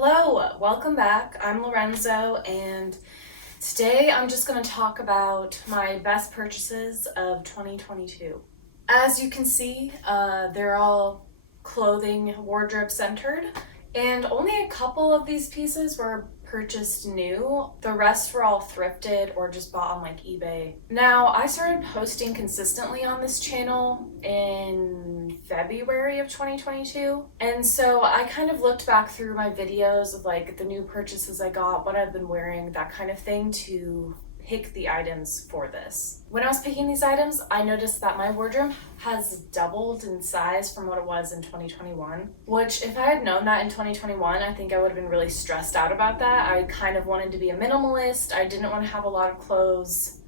Hello, welcome back. I'm Lorenzo, and today I'm just going to talk about my best purchases of 2022. As you can see, they're all clothing wardrobe centered, and only a couple of these pieces were purchased new. The rest were all thrifted or just bought on like eBay. Now, I started posting consistently on this channel in February of 2022, and so I kind of looked back through my videos of like the new purchases I got, what I've been wearing, that kind of thing, to pick the items for this. When I was picking these items, I noticed that my wardrobe has doubled in size from what it was in 2021, which if I had known that in 2021, I think I would have been really stressed out about that. I kind of wanted to be a minimalist. I didn't want to have a lot of clothes.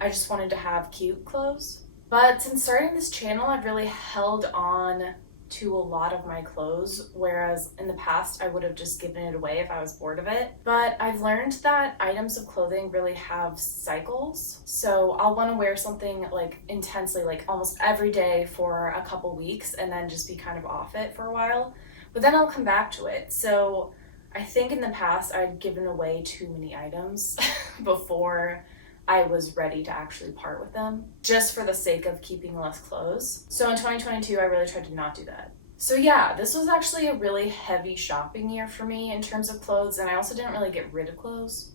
I just wanted to have cute clothes. But since starting this channel, I've really held on to a lot of my clothes, whereas in the past I would have just given it away if I was bored of it. But I've learned that items of clothing really have cycles. So I'll want to wear something like intensely, like almost every day for a couple weeks, and then just be kind of off it for a while. But then I'll come back to it. So I think in the past I'd given away too many items before I was ready to actually part with them, just for the sake of keeping less clothes. So in 2022, I really tried to not do that. So yeah, this was actually a really heavy shopping year for me in terms of clothes, and I also didn't really get rid of clothes.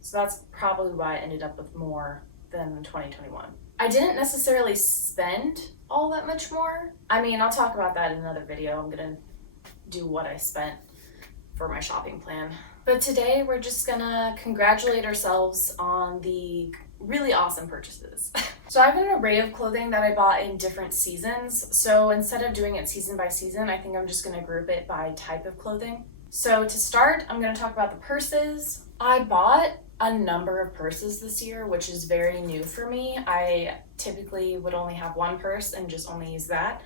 So that's probably why I ended up with more than in 2021. I didn't necessarily spend all that much more. I mean, I'll talk about that in another video. I'm gonna do what I spent for my shopping plan. But today we're just gonna congratulate ourselves on the really awesome purchases. So I have an array of clothing that I bought in different seasons. So instead of doing it season by season, I think I'm just gonna group it by type of clothing. So to start, I'm gonna talk about the purses. I bought a number of purses this year, which is very new for me. I typically would only have one purse and just only use that.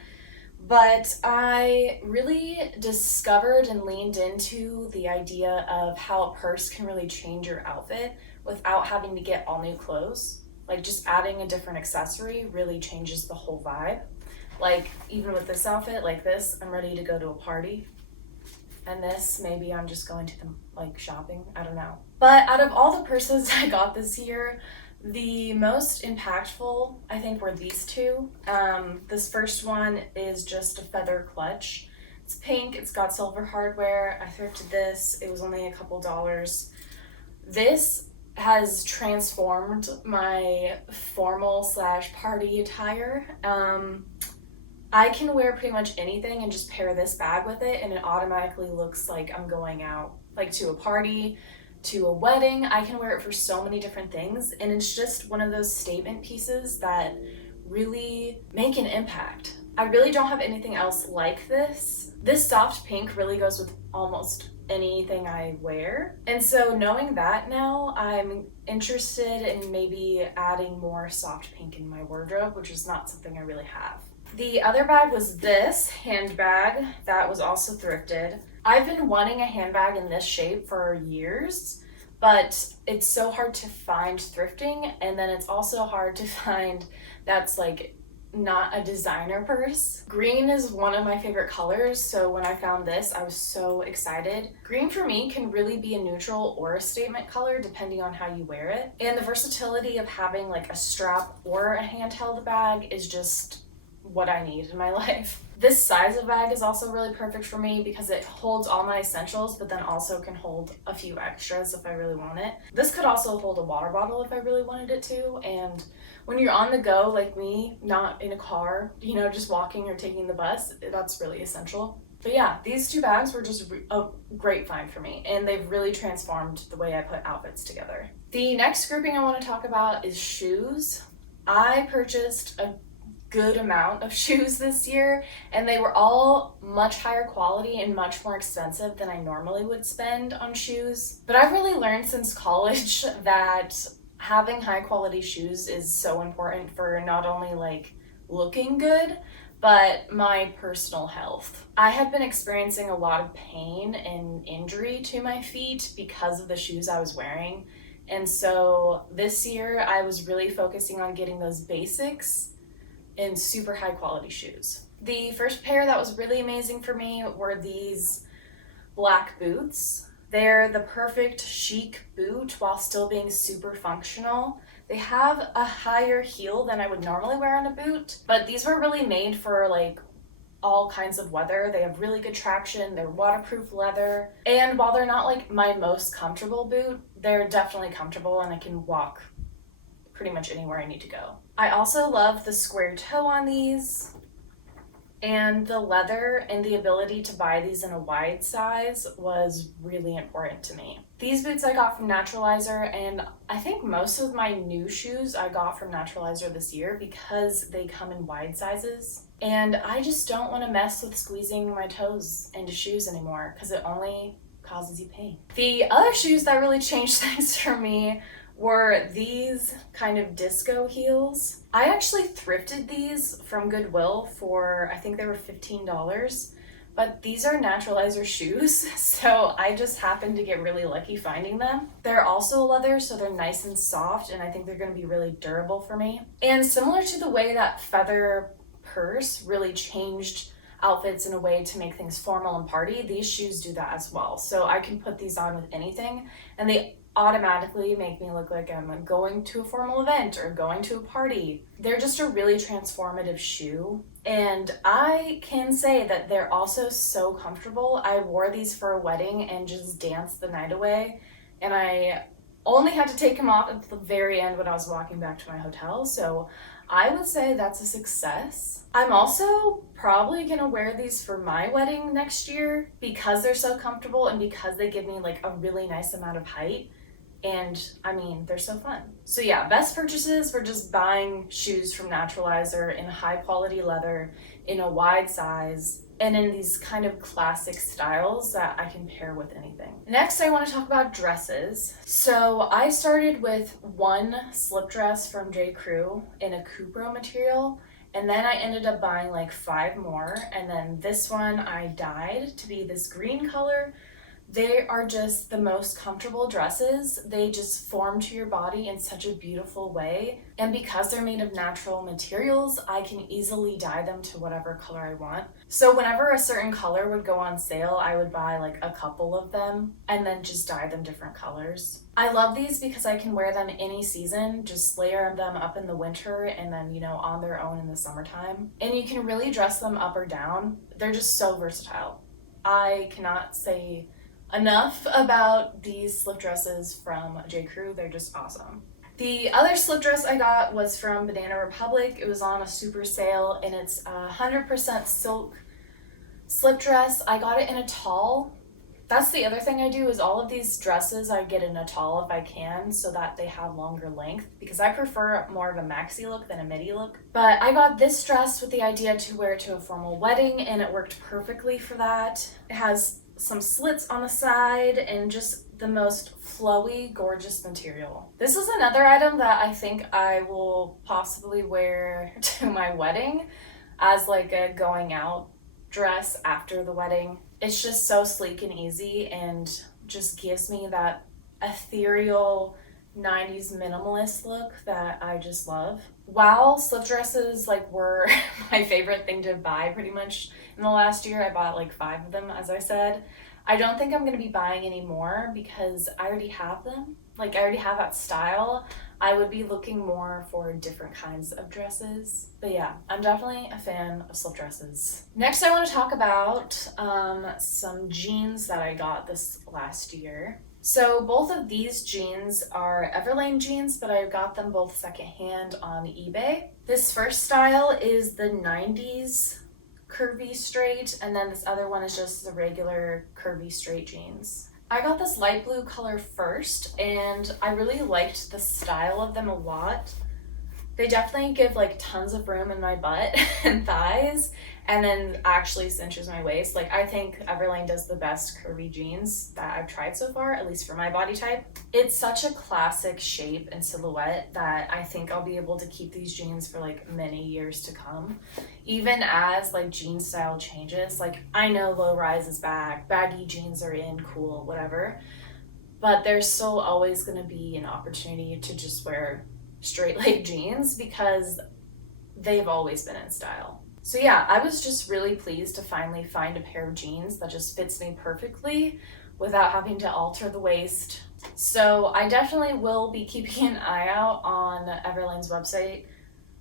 But I really discovered and leaned into the idea of how a purse can really change your outfit without having to get all new clothes. Like just adding a different accessory really changes the whole vibe. Like even with this outfit, like this, I'm ready to go to a party. And this, maybe I'm just going to the like shopping, I don't know. But out of all the purses I got this year, the most impactful, I think, were these two. This first one is just a feather clutch. It's pink, it's got silver hardware. I thrifted this, it was only a couple dollars. This has transformed my formal / party attire. I can wear pretty much anything and just pair this bag with it, and it automatically looks like I'm going out, like to a party, to a wedding. I can wear it for so many different things, and it's just one of those statement pieces that really make an impact. I really don't have anything else like this. This soft pink really goes with almost anything I wear. And so knowing that now, I'm interested in maybe adding more soft pink in my wardrobe, which is not something I really have. The other bag was this handbag that was also thrifted. I've been wanting a handbag in this shape for years, but it's so hard to find thrifting, and then it's also hard to find that's like not a designer purse. Green is one of my favorite colors, so when I found this, I was so excited. Green for me can really be a neutral or a statement color depending on how you wear it. And the versatility of having like a strap or a handheld bag is just what I need in my life. This size of bag is also really perfect for me because it holds all my essentials, but then also can hold a few extras if I really want it. This could also hold a water bottle if I really wanted it to, and when you're on the go like me, not in a car, just walking or taking the bus, that's really essential. But yeah, these two bags were just a great find for me, and they've really transformed the way I put outfits together. The next grouping I want to talk about is shoes. I purchased a good amount of shoes this year, and they were all much higher quality and much more expensive than I normally would spend on shoes. But I've really learned since college that having high quality shoes is so important for not only like looking good, but my personal health. I have been experiencing a lot of pain and injury to my feet because of the shoes I was wearing. And so this year I was really focusing on getting those basics in super high quality shoes. The first pair that was really amazing for me were these black boots. They're the perfect chic boot while still being super functional. They have a higher heel than I would normally wear on a boot, but these were really made for like all kinds of weather. They have really good traction, they're waterproof leather, and while they're not like my most comfortable boot, they're definitely comfortable and I can walk pretty much anywhere I need to go. I also love the square toe on these, and the leather and the ability to buy these in a wide size was really important to me. These boots I got from Naturalizer, and I think most of my new shoes I got from Naturalizer this year because they come in wide sizes. And I just don't want to mess with squeezing my toes into shoes anymore because it only causes you pain. The other shoes that really changed things for me were these kind of disco heels. I actually thrifted these from Goodwill for, I think they were $15, but these are Naturalizer shoes, so I just happened to get really lucky finding them. They're also leather, so they're nice and soft, and I think they're gonna be really durable for me. And similar to the way that Feather Purse really changed outfits in a way to make things formal and party, these shoes do that as well. So I can put these on with anything, and they automatically make me look like I'm going to a formal event or going to a party. They're just a really transformative shoe, and I can say that they're also so comfortable. I wore these for a wedding and just danced the night away, and I only had to take them off at the very end when I was walking back to my hotel, so I would say that's a success. I'm also probably gonna wear these for my wedding next year because they're so comfortable and because they give me like a really nice amount of height. And I mean, they're so fun. So yeah, best purchases were just buying shoes from Naturalizer in high quality leather, in a wide size, and in these kind of classic styles that I can pair with anything. Next, I want to talk about dresses. So I started with one slip dress from J. Crew in a Cupro material, and then I ended up buying like 5 more, and then this one I dyed to be this green color. They are just the most comfortable dresses. They just form to your body in such a beautiful way. And because they're made of natural materials, I can easily dye them to whatever color I want. So whenever a certain color would go on sale, I would buy like a couple of them and then just dye them different colors. I love these because I can wear them any season, just layer them up in the winter and then, on their own in the summertime. And you can really dress them up or down. They're just so versatile. I cannot say enough about these slip dresses from J. Crew. They're just awesome. The other slip dress I got was from Banana Republic. It was on a super sale, and it's a 100% silk slip dress. I got it in a tall. That's the other thing I do is all of these dresses I get in a tall if I can so that they have longer length because I prefer more of a maxi look than a midi look. But I got this dress with the idea to wear it to a formal wedding, and it worked perfectly for that. It has some slits on the side and just the most flowy, gorgeous material. This is another item that I think I will possibly wear to my wedding as like a going out dress after the wedding. It's just so sleek and easy and just gives me that ethereal 90s minimalist look that I just love. While slip dresses were my favorite thing to buy pretty much in the last year, I bought like 5 of them, as I said. I don't think I'm going to be buying any more because I already have them. I already have that style. I would be looking more for different kinds of dresses. But yeah, I'm definitely a fan of slip dresses. Next, I want to talk about some jeans that I got this last year. So both of these jeans are Everlane jeans, but I got them both secondhand on eBay. This first style is the 90s curvy straight, and then this other one is just the regular curvy straight jeans. I got this light blue color first, and I really liked the style of them a lot. They definitely give tons of room in my butt and thighs, and then actually cinches my waist. I think Everlane does the best curvy jeans that I've tried so far, at least for my body type. It's such a classic shape and silhouette that I think I'll be able to keep these jeans for many years to come. Even as jean style changes, I know low rise is back, baggy jeans are in, cool, whatever. But there's still always gonna be an opportunity to just wear straight leg jeans because they've always been in style. So yeah, I was just really pleased to finally find a pair of jeans that just fits me perfectly without having to alter the waist. So I definitely will be keeping an eye out on Everlane's website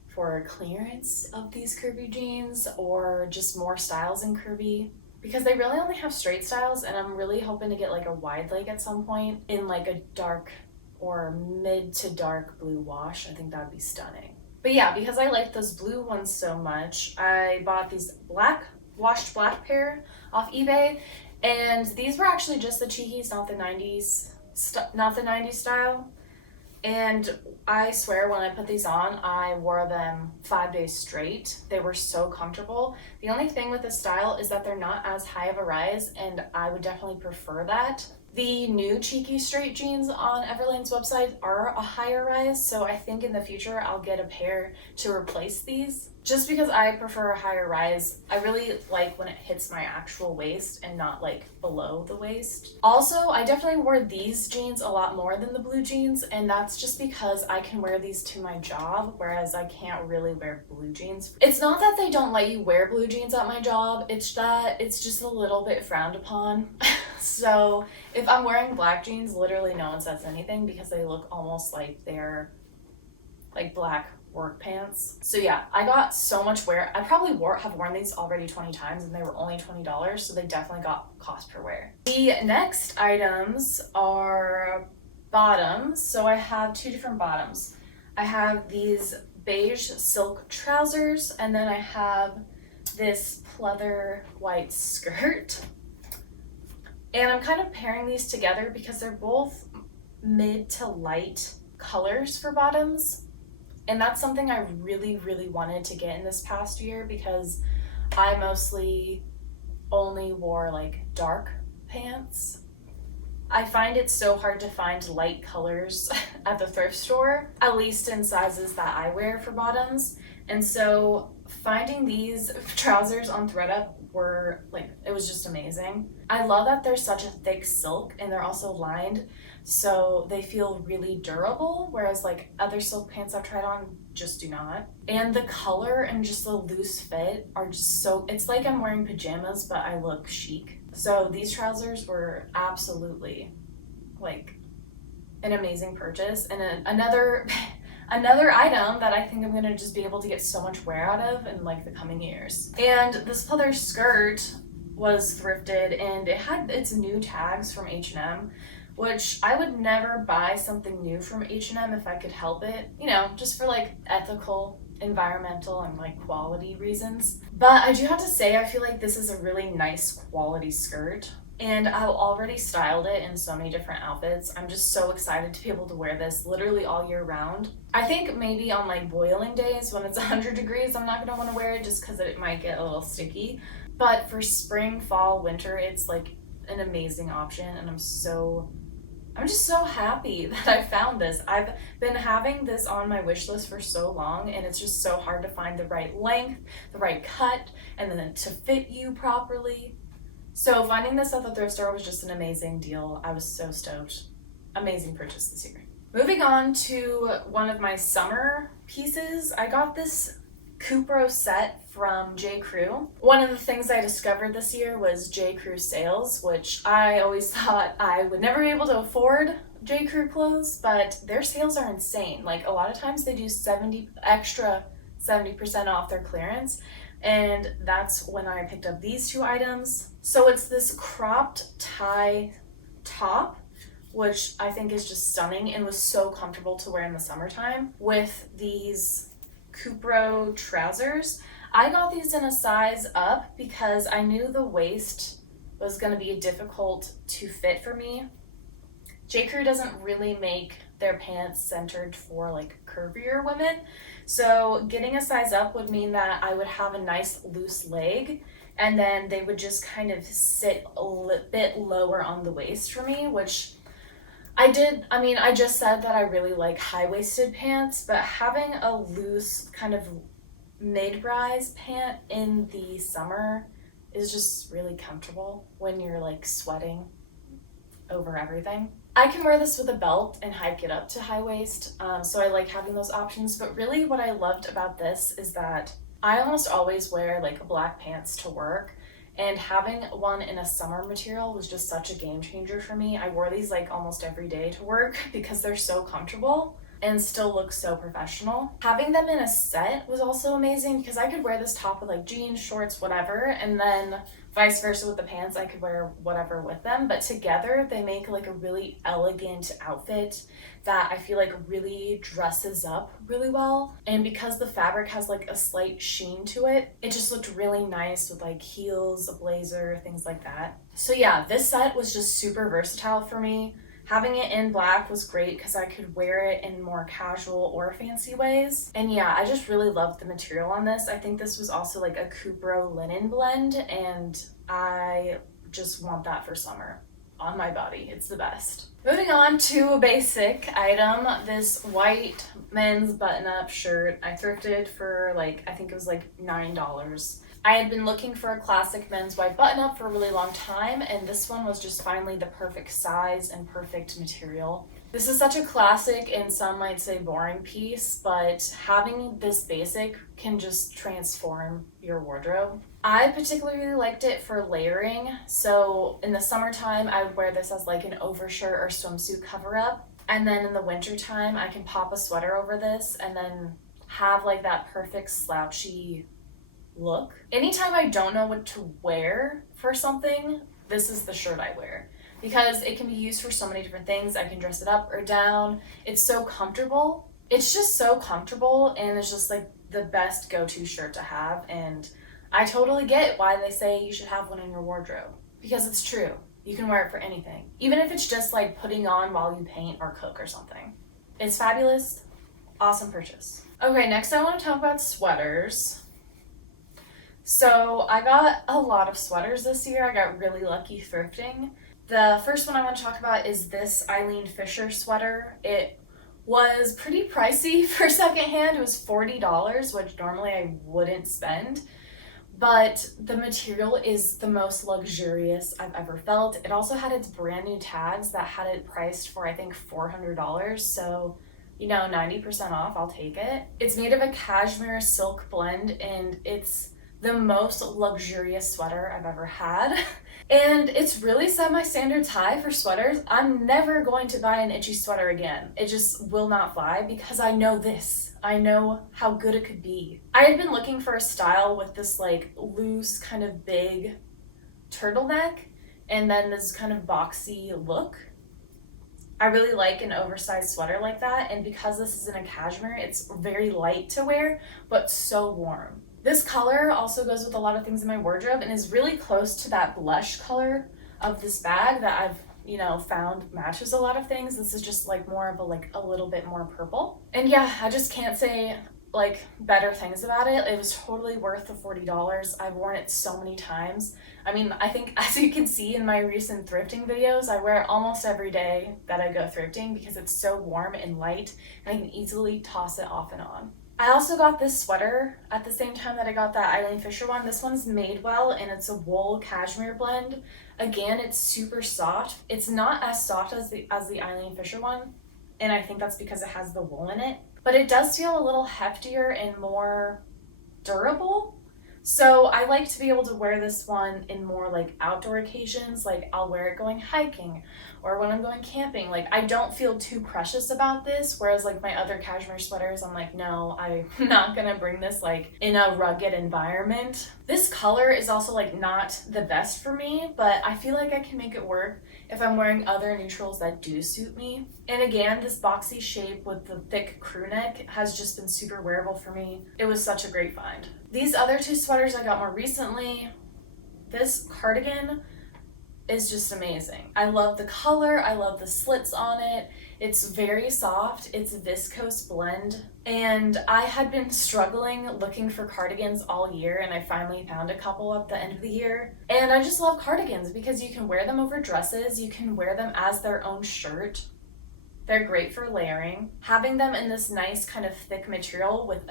for clearance of these curvy jeans or just more styles in curvy, because they really only have straight styles, and I'm really hoping to get like a wide leg at some point in like a dark or mid to dark blue wash. I think that would be stunning. But yeah, because I like those blue ones so much, I bought these washed black pair off eBay, and these were actually just the Cheekies, not the 90s style. And I swear when I put these on, I wore them 5 days straight. They were so comfortable. The only thing with this style is that they're not as high of a rise, and I would definitely prefer that. The new Cheeky straight jeans on Everlane's website are a higher rise, so I think in the future I'll get a pair to replace these. Just because I prefer a higher rise, I really like when it hits my actual waist and not like below the waist. Also, I definitely wore these jeans a lot more than the blue jeans, and that's just because I can wear these to my job, whereas I can't really wear blue jeans. It's not that they don't let you wear blue jeans at my job, it's that it's just a little bit frowned upon. So if I'm wearing black jeans, literally no one says anything because they look almost like they're like black work pants. So yeah, I got so much wear. I probably have worn these already 20 times, and they were only $20, so they definitely got cost per wear. The next items are bottoms. So I have two different bottoms. I have these beige silk trousers, and then I have this pleather white skirt. And I'm kind of pairing these together because they're both mid to light colors for bottoms. And that's something I really, really wanted to get in this past year because I mostly only wore like dark pants. I find it so hard to find light colors at the thrift store, at least in sizes that I wear for bottoms. And so finding these trousers on ThredUp were like, it was just amazing. I love that they're such a thick silk and they're also lined, so they feel really durable, whereas like other silk pants I've tried on just do not. And the color and just the loose fit are just so, it's like I'm wearing pajamas but I look chic. So these trousers were absolutely like an amazing purchase, and another item that I think I'm gonna just be able to get so much wear out of in like the coming years. And this pleather skirt was thrifted, and it had its new tags from H&M, which I would never buy something new from H&M if I could help it, you know, just for like ethical, environmental, and like quality reasons. But I do have to say, I feel like this is a really nice quality skirt, and I've already styled it in so many different outfits. I'm just so excited to be able to wear this literally all year round. I think maybe on like boiling days when it's 100 degrees, I'm not gonna wanna wear it just because it might get a little sticky. But for spring, fall, winter, it's like an amazing option, and I'm just so happy that I found this. I've been having this on my wish list for so long, and it's just so hard to find the right length, the right cut, and then to fit you properly. So finding this at the thrift store was just an amazing deal. I was so stoked. Amazing purchase this year. Moving on to one of my summer pieces, I got this Cupro set from J. Crew. One of the things I discovered this year was J. Crew sales, which I always thought I would never be able to afford J. Crew clothes, but their sales are insane. Like a lot of times they do 70% off their clearance, and that's when I picked up these two items. So it's this cropped tie top, which I think is just stunning and was so comfortable to wear in the summertime, with these Cupro trousers. I got these in a size up because I knew the waist was going to be difficult to fit for me. J. Crew doesn't really make their pants centered for like curvier women, so getting a size up would mean that I would have a nice loose leg, and then they would just kind of sit a bit lower on the waist for me, which I did. I mean, I just said that I really like high-waisted pants, but having a loose kind of mid-rise pant in the summer is just really comfortable when you're like sweating over everything. I can wear this with a belt and hike it up to high waist, so I like having those options. But really what I loved about this is that I almost always wear like black pants to work, and having one in a summer material was just such a game changer for me. I wore these like almost every day to work because they're so comfortable and still look so professional. Having them in a set was also amazing because I could wear this top with like jeans, shorts, whatever, and then vice versa with the pants, I could wear whatever with them. But together, they make like a really elegant outfit that I feel like really dresses up really well. And because the fabric has like a slight sheen to it, it just looked really nice with like heels, a blazer, things like that. So yeah, this set was just super versatile for me. Having it in black was great because I could wear it in more casual or fancy ways. And yeah, I just really loved the material on this. I think this was also like a Cupro linen blend, and I just want that for summer on my body. It's the best. Moving on to a basic item, this white men's button-up shirt. I thrifted for like, I think it was like $9. I had been looking for a classic men's white button-up for a really long time, and this one was just finally the perfect size and perfect material. This is such a classic and some might say boring piece, but having this basic can just transform your wardrobe. I particularly liked it for layering, so in the summertime I would wear this as like an overshirt or swimsuit cover-up, and then in the wintertime I can pop a sweater over this and then have like that perfect slouchy look. Anytime I don't know what to wear for something, this is the shirt I wear because it can be used for so many different things. I can dress it up or down. It's so comfortable. It's just so comfortable, and it's just like the best go-to shirt to have. And I totally get why they say you should have one in your wardrobe because it's true. You can wear it for anything, even if it's just like putting on while you paint or cook or something. It's fabulous. Awesome purchase. Okay, next I want to talk about sweaters. So I got a lot of sweaters this year. I got really lucky thrifting. The first one I want to talk about is this Eileen Fisher sweater. It was pretty pricey for secondhand. It was $40, which normally I wouldn't spend. But the material is the most luxurious I've ever felt. It also had its brand new tags that had it priced for I think $400. So, 90% off, I'll take it. It's made of a cashmere silk blend, and it's the most luxurious sweater I've ever had. And it's really set my standards high for sweaters. I'm never going to buy an itchy sweater again. It just will not fly because I know this. I know how good it could be. I had been looking for a style with this like loose, kind of big turtleneck and then this kind of boxy look. I really like an oversized sweater like that, and because this is in a cashmere, it's very light to wear, but so warm. This color also goes with a lot of things in my wardrobe and is really close to that blush color of this bag that I've, found matches a lot of things. This is just like more of a little bit more purple. And yeah, I just can't say like better things about it. It was totally worth the $40. I've worn it so many times. I mean, I think as you can see in my recent thrifting videos, I wear it almost every day that I go thrifting because it's so warm and light and I can easily toss it off and on. I also got this sweater at the same time that I got that Eileen Fisher one. This one's Madewell and it's a wool cashmere blend. Again, it's super soft. It's not as soft as the Eileen Fisher one, and I think that's because it has the wool in it. But it does feel a little heftier and more durable. So I like to be able to wear this one in more like outdoor occasions. Like I'll wear it going hiking or when I'm going camping. Like I don't feel too precious about this. Whereas like my other cashmere sweaters, I'm like, no, I'm not gonna bring this like in a rugged environment. This color is also like not the best for me, but I feel like I can make it work if I'm wearing other neutrals that do suit me. And again, this boxy shape with the thick crew neck has just been super wearable for me. It was such a great find. These other two sweaters I got more recently. This cardigan is just amazing. I love the color, I love the slits on it. It's very soft, it's a viscose blend, and I had been struggling looking for cardigans all year, and I finally found a couple at the end of the year. And I just love cardigans because you can wear them over dresses, you can wear them as their own shirt. They're great for layering. Having them in this nice kind of thick material with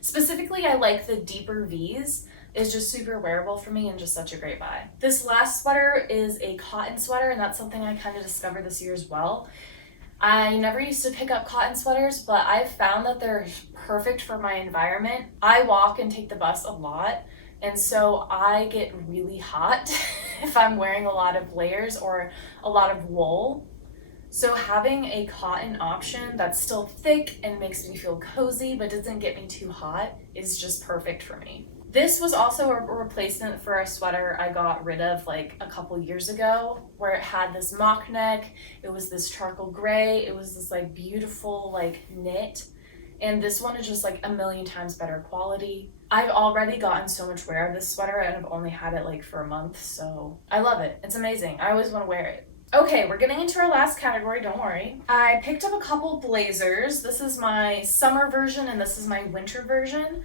specifically I like the deeper V's, is just super wearable for me and just such a great buy. This last sweater is a cotton sweater, and that's something I kind of discovered this year as well. I never used to pick up cotton sweaters, but I've found that they're perfect for my environment. I walk and take the bus a lot, and so I get really hot if I'm wearing a lot of layers or a lot of wool. So having a cotton option that's still thick and makes me feel cozy but doesn't get me too hot is just perfect for me. This was also a replacement for a sweater I got rid of like a couple years ago, where it had this mock neck, it was this charcoal gray, it was this like beautiful like knit, and this one is just like a million times better quality. I've already gotten so much wear of this sweater and I've only had it like for a month, so I love it. It's amazing. I always want to wear it. Okay, we're getting into our last category, don't worry. I picked up a couple blazers. This is my summer version and this is my winter version.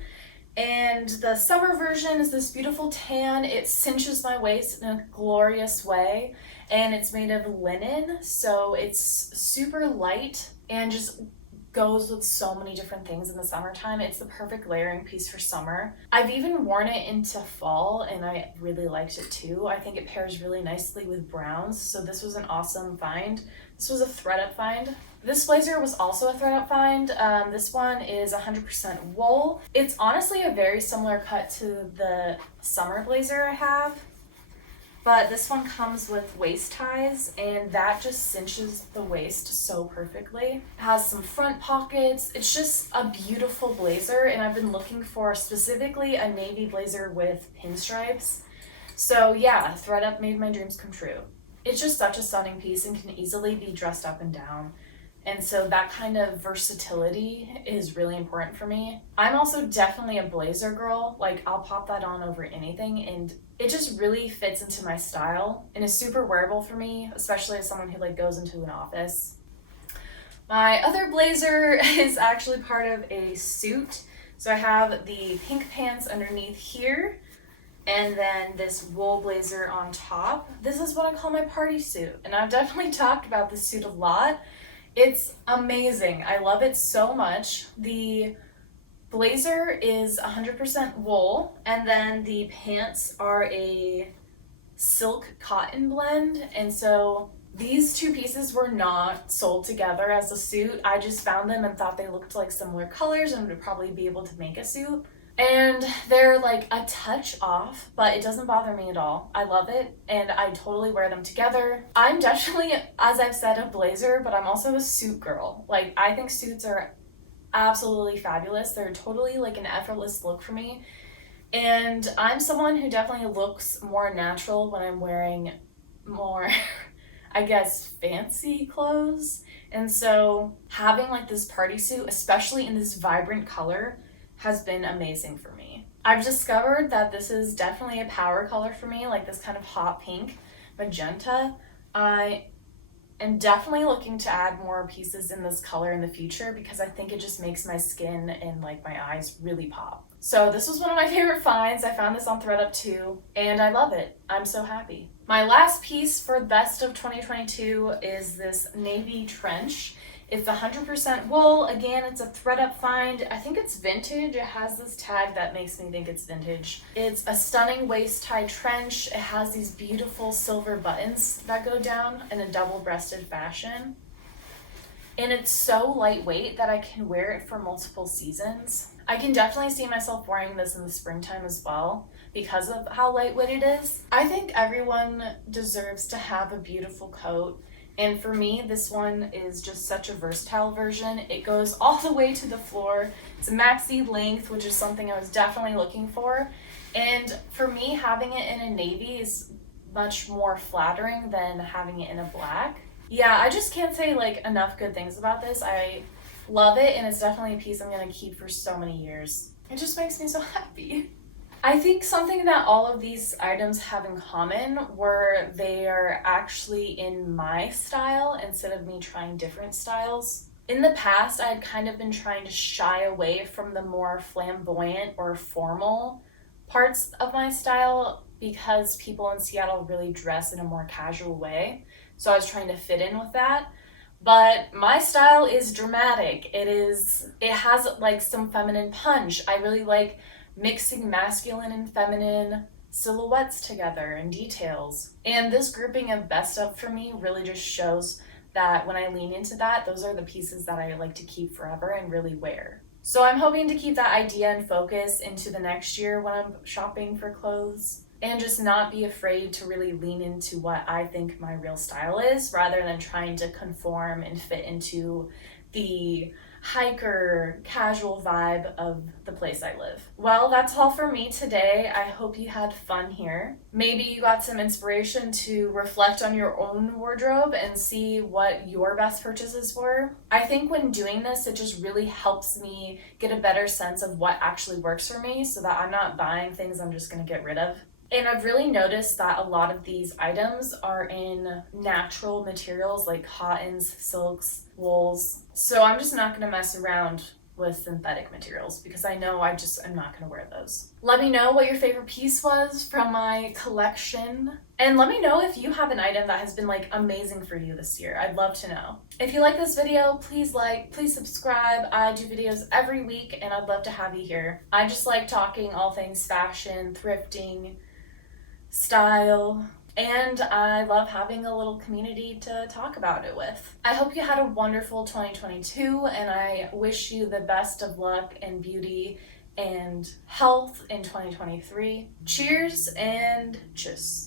And the summer version is this beautiful tan. It cinches my waist in a glorious way. And it's made of linen, so it's super light and just goes with so many different things in the summertime. It's the perfect layering piece for summer. I've even worn it into fall and I really liked it too. I think it pairs really nicely with browns, so this was an awesome find. This was a ThredUp find. This blazer was also a ThredUp find. This one is 100% wool. It's honestly a very similar cut to the summer blazer I have, but this one comes with waist ties and that just cinches the waist so perfectly. It has some front pockets. It's just a beautiful blazer, and I've been looking for specifically a navy blazer with pinstripes. So yeah, ThredUp made my dreams come true. It's just such a stunning piece and can easily be dressed up and down. And so that kind of versatility is really important for me. I'm also definitely a blazer girl. Like, I'll pop that on over anything, and it just really fits into my style and is super wearable for me, especially as someone who like goes into an office. My other blazer is actually part of a suit. So I have the pink pants underneath here and then this wool blazer on top. This is what I call my party suit, and I've definitely talked about this suit a lot. It's amazing. I love it so much. The blazer is 100% wool, and then the pants are a silk cotton blend. And so these two pieces were not sold together as a suit. I just found them and thought they looked like similar colors and would probably be able to make a suit. And they're like a touch off, but it doesn't bother me at all. I love it, and I totally wear them together. I'm definitely, as I've said, a blazer, but I'm also a suit girl. Like, I think suits are absolutely fabulous. They're totally like an effortless look for me. And I'm someone who definitely looks more natural when I'm wearing more, I guess, fancy clothes. And so having like this party suit, especially in this vibrant color, has been amazing for me. I've discovered that this is definitely a power color for me, like this kind of hot pink, magenta. I am definitely looking to add more pieces in this color in the future because I think it just makes my skin and like my eyes really pop. So this was one of my favorite finds. I found this on ThredUp too, and I love it. I'm so happy. My last piece for best of 2022 is this navy trench. It's 100% wool. Again, it's a ThredUp find. I think it's vintage. It has this tag that makes me think it's vintage. It's a stunning waist tie trench. It has these beautiful silver buttons that go down in a double-breasted fashion. And it's so lightweight that I can wear it for multiple seasons. I can definitely see myself wearing this in the springtime as well because of how lightweight it is. I think everyone deserves to have a beautiful coat. And for me, this one is just such a versatile version. It goes all the way to the floor. It's a maxi length, which is something I was definitely looking for. And for me, having it in a navy is much more flattering than having it in a black. Yeah, I just can't say like enough good things about this. I love it, and it's definitely a piece I'm gonna keep for so many years. It just makes me so happy. I think something that all of these items have in common were they are actually in my style instead of me trying different styles. In the past, I had kind of been trying to shy away from the more flamboyant or formal parts of my style because people in Seattle really dress in a more casual way. So I was trying to fit in with that. But my style is dramatic. It has like some feminine punch. I really like mixing masculine and feminine silhouettes together and details. And this grouping of best of for me really just shows that when I lean into that, those are the pieces that I like to keep forever and really wear. So I'm hoping to keep that idea and focus into the next year when I'm shopping for clothes, and just not be afraid to really lean into what I think my real style is, rather than trying to conform and fit into the hiker casual vibe of the place I live. Well, that's all for me today. I hope you had fun here. Maybe you got some inspiration to reflect on your own wardrobe and see what your best purchases were. I think when doing this, it just really helps me get a better sense of what actually works for me, so that I'm not buying things I'm just going to get rid of. And I've really noticed that a lot of these items are in natural materials like cottons, silks, wools. So I'm just not going to mess around with synthetic materials because I know I'm not going to wear those. Let me know what your favorite piece was from my collection. And let me know if you have an item that has been like amazing for you this year. I'd love to know. If you like this video, please subscribe. I do videos every week and I'd love to have you here. I just like talking all things fashion, thrifting, style, and I love having a little community to talk about it with. I hope you had a wonderful 2022, and I wish you the best of luck and beauty and health in 2023. Cheers and tschüss.